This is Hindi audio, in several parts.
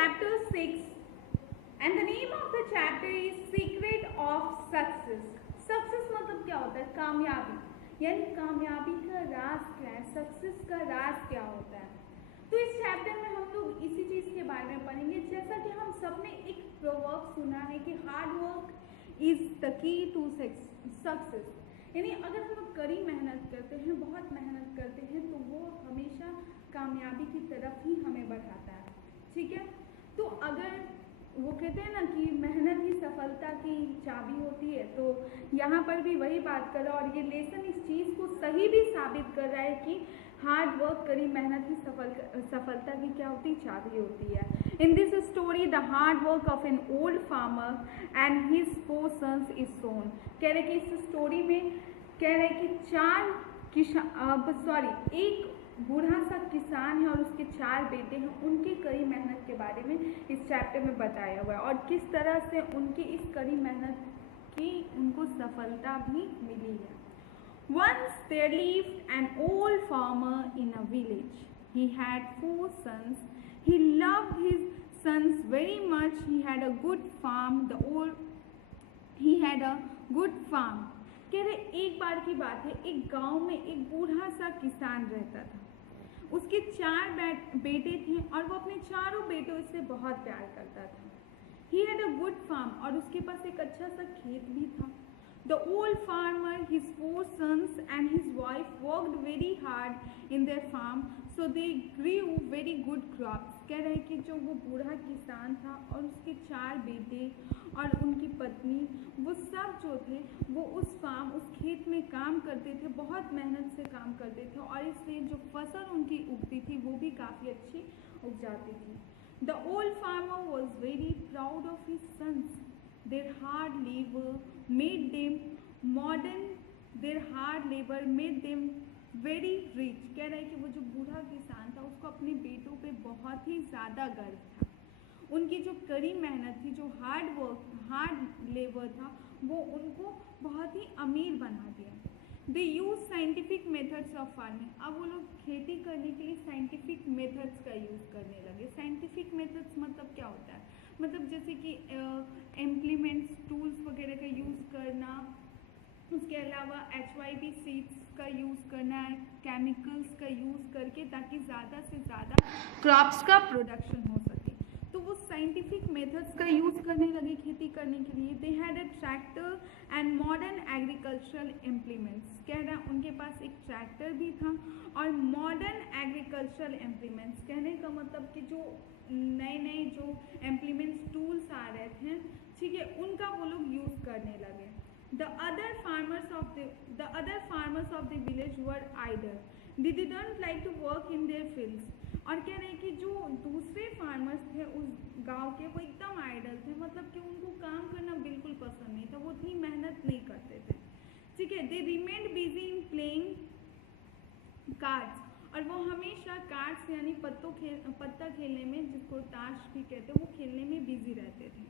chapter 6 and the name of the chapter is Secret of Success. Success मतलब क्या होता है? कामयाबी, यानी कामयाबी का राज क्या है, सक्सेस का राज क्या होता है। तो इस चैप्टर में हम लोग इसी चीज़ के बारे में पढ़ेंगे। जैसा कि हम सब ने एक प्रोवर्ब सुना है कि hard work is the key to success, यानी अगर हम लोग कड़ी मेहनत करते हैं, बहुत मेहनत करते हैं, तो वो हमेशा कामयाबी की तरफ ही हमें बढ़ाता है। ठीक है, तो अगर वो कहते हैं ना कि मेहनत ही सफलता की चाबी होती है, तो यहाँ पर भी वही बात कर रहा है और ये लेसन इस चीज़ को सही भी साबित कर रहा है कि हार्ड वर्क करी मेहनत ही सफलता की क्या होती, चाबी होती है। In this story the hard work of an old farmer and his 4 sons is shown. कह रहे कि इस स्टोरी में कह रहे कि एक बूढ़ा सा किसान है और उसके 4 बेटे हैं, उनकी कड़ी मेहनत के बारे में इस चैप्टर में बताया हुआ है और किस तरह से उनकी इस कड़ी मेहनत की उनको सफलता भी मिली है। Once there lived an old farmer in a village. He had 4 sons. He loved his sons very much. He had a good farm. कह रहे एक बार की बात है, एक गांव में एक बूढ़ा सा किसान रहता था। उसके 4 बेटे थे और वो अपने चारों बेटों से बहुत प्यार करता था। He had a good farm और उसके पास एक अच्छा सा खेत भी था। The old farmer, his 4 sons and his wife worked very hard in their farm, so they grew very good crops. कह रहे कि जो वो बूढ़ा किसान था और उसके 4 बेटे और उनकी पत्नी, वो सब जो थे वो उस खेत में काम करते थे, बहुत मेहनत से काम करते थे और इसलिए जो फसल उनकी उगती थी वो भी काफ़ी अच्छी उग जाती थी। The old farmer was very proud of his sons. Their hard labor made them very rich. कह रहे कि वो जो बूढ़ा किसान था उसको अपने बेटों पे बहुत ही ज़्यादा गर्व था। उनकी जो कड़ी मेहनत थी, जो हार्ड लेबर था, वो उनको बहुत ही अमीर बना दिया। They use scientific methods of farming. अब वो लोग खेती करने के लिए साइंटिफिक मेथड्स का यूज़ करने लगे। साइंटिफिक मेथड्स मतलब क्या होता है? मतलब जैसे कि इम्प्लीमेंट्स, टूल्स वगैरह का यूज़ करना, उसके अलावा HYP सीड्स का यूज़ करना है, केमिकल्स का यूज़ करके, ताकि ज़्यादा से ज़्यादा क्रॉप्स का प्रोडक्शन हो सके। तो वो साइंटिफिक मेथड्स का यूज़ करने लगे खेती करने के लिए। They had a tractor and modern agricultural implements. कह रहा है उनके पास एक ट्रैक्टर भी था और मॉडर्न एग्रीकल्चरल इम्प्लीमेंट्स, कहने का मतलब कि जो नए जो इम्प्लीमेंट्स, टूल्स आ रहे थे, ठीक है, उनका वो लोग यूज़ करने लगे। The other farmers of the village were idle. They didn't like to work in their fields. और कह रहे हैं कि जो दूसरे फार्मर्स थे उस गांव के, वो एकदम आइडल थे, मतलब कि उनको काम करना बिल्कुल पसंद नहीं था, वो इतनी मेहनत नहीं करते थे। ठीक है, they remained busy in playing cards, और वो हमेशा कार्ड्स यानी पत्ता खेलने में, जिसको ताश भी कहते हैं, वो खेलने में बिजी रहते थे।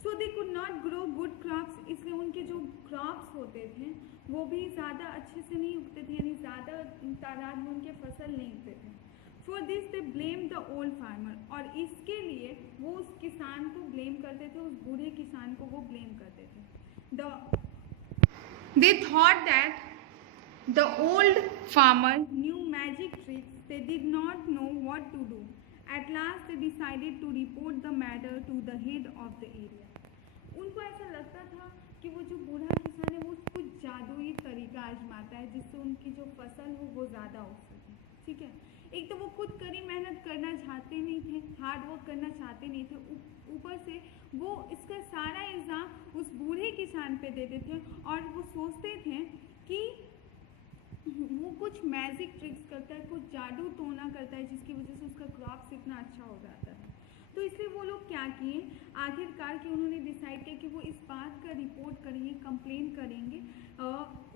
So they could not grow good crops, इसलिए उनके जो क्रॉप्स होते थे वो भी ज़्यादा अच्छे से नहीं उगते थे, यानी ज़्यादा तादाद में उनके फसल नहीं उगते थे। For this they blamed the old farmer, और इसके लिए वो उस किसान को ब्लेम करते थे, उस बूढ़े किसान को वो ब्लेम करते थे। They thought that the old farmer knew magic tricks. They did not know what to do. At last they decided to report the matter to the head of the area. उनको ऐसा लगता था कि वो जो बूढ़ा किसान है वो कुछ जादुई तरीका आजमाता है जिससे उनकी जो फसल हो वो ज़्यादा हो सके। ठीक है, एक तो वो खुद कड़ी मेहनत करना चाहते नहीं थे, हार्ड वर्क करना चाहते नहीं थे, ऊपर से वो इसका सारा इल्ज़ाम उस बूढ़े किसान पे देते थे और वो सोचते थे कि वो कुछ मैजिक ट्रिक्स करता है, कुछ जादू टोना करता है जिसकी वजह से उसका क्रॉप्स इतना अच्छा हो जाता है। तो इसलिए वो लोग क्या किए, आखिरकार कि उन्होंने डिसाइड किया कि वो इस बात का रिपोर्ट करेंगे, कंप्लेन करेंगे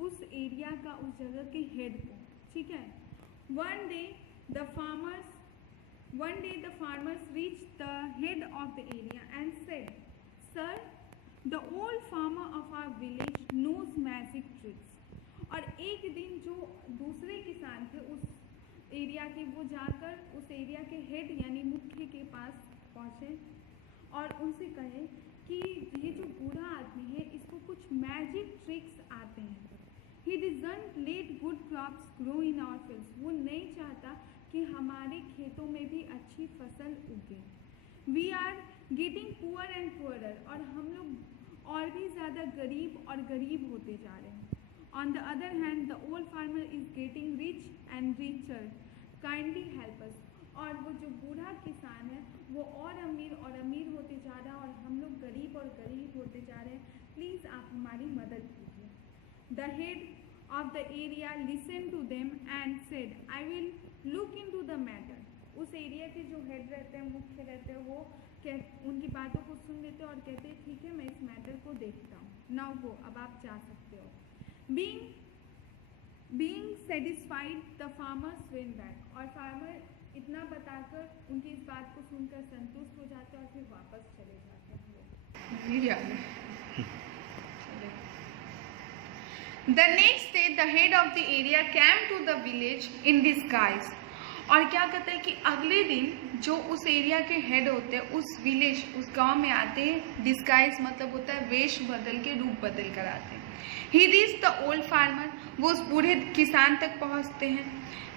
उस एरिया का, उस जगह के हेड को। ठीक है, one day the farmers reached the head of the area and said, sir, the old farmer of our village knows magic tricks. और एक दिन जो दूसरे किसान थे उस एरिया के, वो जाकर उस एरिया के हेड यानी मुख्य के पास पहुँचे और उनसे कहे कि ये जो बूढ़ा आदमी है इसको कुछ मैजिक ट्रिक्स आते हैं। He doesn't let good crops grow in our fields. वो नहीं चाहता कि हमारे खेतों में भी अच्छी फसल उगे। We are getting poorer and poorer, और हम लोग और भी ज़्यादा गरीब और गरीब होते जा रहे हैं। On the other hand, the old farmer is getting rich and richer. Kindly help us. और वो जो बूढ़ा किसान है वो और अमीर होते जा रहा है और हम लोग गरीब और गरीब होते जा रहे हैं। प्लीज़ आप हमारी मदद कीजिए। The head of the area listened to them and said, I will look into the matter. उस एरिया के जो हेड रहते हैं, मुख्य रहते हैं, वो उनकी बातों को सुन लेते हैं और कहते हैं ठीक है, मैं इस मैटर को देखता हूँ। Now go, अब आप जा सकते हो। Being satisfied, the farmers went back. और फार्मर इतना बताकर उनकी इस बात को सुनकर संतुष्ट हो जाते हैं और फिर वापस चले जाते हैं। The next day, the head of the area came to the village in disguise. और क्या कहता है कि अगले दिन जो उस एरिया के हेड होते हैं उस विलेज, उस गांव में आते हैं। डिस्गाइज मतलब होता है वेश बदल के, रूप बदल कर आते हैं। He reached the old farmer. वो उस बूढ़े किसान तक पहुंचते हैं।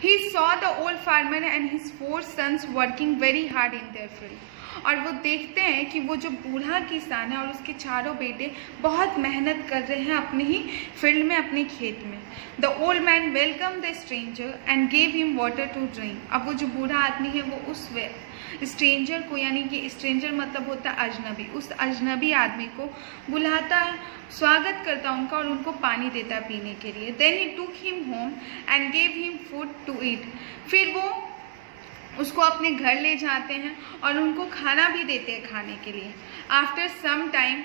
He saw the old farmer and his 4 sons working very hard in their field. और वो देखते हैं कि वो जो बूढ़ा किसान है और उसके 4 बेटे बहुत मेहनत कर रहे हैं अपने ही फील्ड में, अपने खेत में। The old man welcome the stranger and gave him water to drink. अब वो जो बूढ़ा आदमी है वो उस स्ट्रेंजर को, यानी कि स्ट्रेंजर मतलब होता है अजनबी, उस अजनबी आदमी को बुलाता है, स्वागत करता है उनका और उनको पानी देता है पीने के लिए। Then he took him home and gave him food to eat. फिर वो उसको अपने घर ले जाते हैं और उनको खाना भी देते हैं खाने के लिए। After some time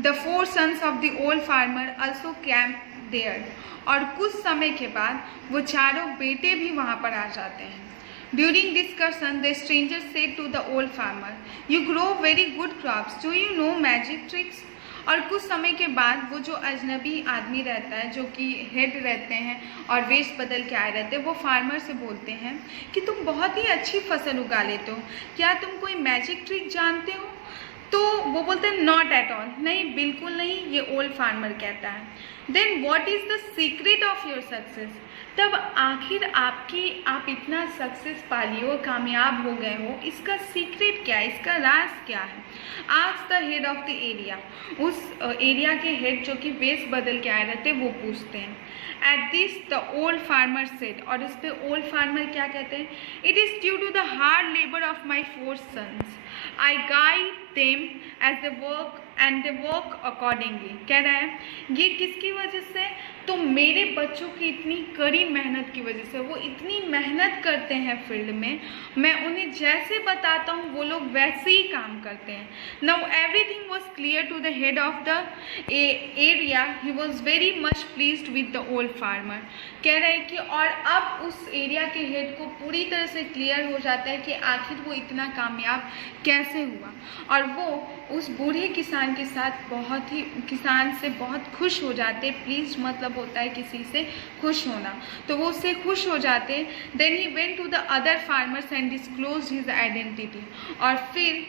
the 4 sons of the old farmer also camp there. और कुछ समय के बाद वो 4 बेटे भी वहाँ पर आ जाते हैं। During discussion the stranger said to the old farmer, you grow very good crops, do you know magic tricks. और कुछ समय के बाद वो जो अजनबी आदमी रहता है, जो कि हेड रहते हैं और वेश बदल के आए रहते हैं, वो फार्मर से बोलते हैं कि तुम बहुत ही अच्छी फसल उगा लेते हो, क्या तुम कोई मैजिक ट्रिक जानते हो। तो वो बोलते हैं नॉट एट ऑल, नहीं बिल्कुल नहीं, ये ओल्ड फार्मर कहता है। Then what is the secret of your success. तब आखिर आप इतना सक्सेस पा लिए हो, कामयाब हो गए हो, इसका सीक्रेट क्या है, इसका राज क्या है। Ask the head of the area. उस एरिया के हेड जो कि वेश बदल के आए रहते वो पूछते हैं। At this the old farmer said. और इस पे ओल्ड फार्मर क्या कहते हैं, it is due to the hard labour of my 4 sons. I guide them as they work and they work accordingly. कह रहा है ये किसकी वजह से, तो मेरे बच्चों की इतनी कड़ी मेहनत की वजह से, वो इतनी मेहनत करते हैं फील्ड में, मैं उन्हें जैसे बताता हूँ वो लोग वैसे ही काम करते हैं। Now everything was clear to the head of the area, he was very much pleased with the old farmer. कह रहे हैं कि और अब उस एरिया के हेड को पूरी तरह से क्लियर हो जाता है कि आखिर वो इतना कामयाब कैसे हुआ, और वो उस बूढ़े किसान के साथ किसान से बहुत खुश हो जाते। प्लीज मतलब होता है किसी से खुश होना, तो वो उससे खुश हो जाते। Then he went to the other farmers and disclose his identity. और फिर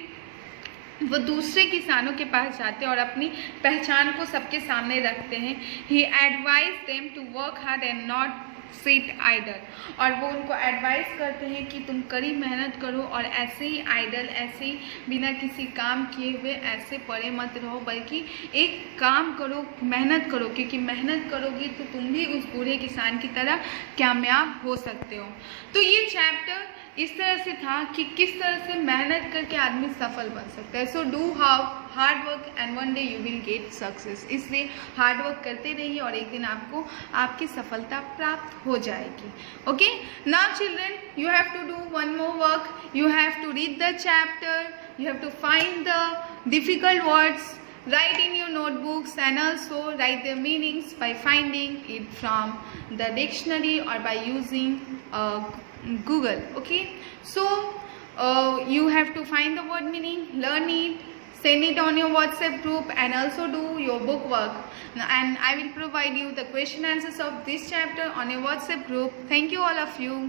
वो दूसरे किसानों के पास जाते हैं और अपनी पहचान को सबके सामने रखते हैं। He advise them to work hard and not sit idle. और वो उनको एडवाइस करते हैं कि तुम कड़ी मेहनत करो और ऐसे ही आइडल, ऐसे ही बिना किसी काम किए हुए ऐसे पड़े मत रहो, बल्कि एक काम करो, मेहनत करो, क्योंकि मेहनत करोगी तो तुम भी उस बूढ़े किसान की तरह कामयाब हो सकते हो। तो ये चैप्टर इस तरह से था कि किस तरह से मेहनत करके आदमी सफल बन सकता है। So do hard work and one day you will get success. इसलिए हार्ड वर्क करते रहिए और एक दिन आपको आपकी सफलता प्राप्त हो जाएगी। Okay, now children, you have to do one more work. You have to read the chapter, you have to find the difficult words, write in your notebooks, and also write their meanings by finding it from the dictionary or by using Google. Okay, so you have to find the word meaning, learn it, send it on your WhatsApp group, and also do your book work. And I will provide you the question answers of this chapter on your WhatsApp group. Thank you all of you.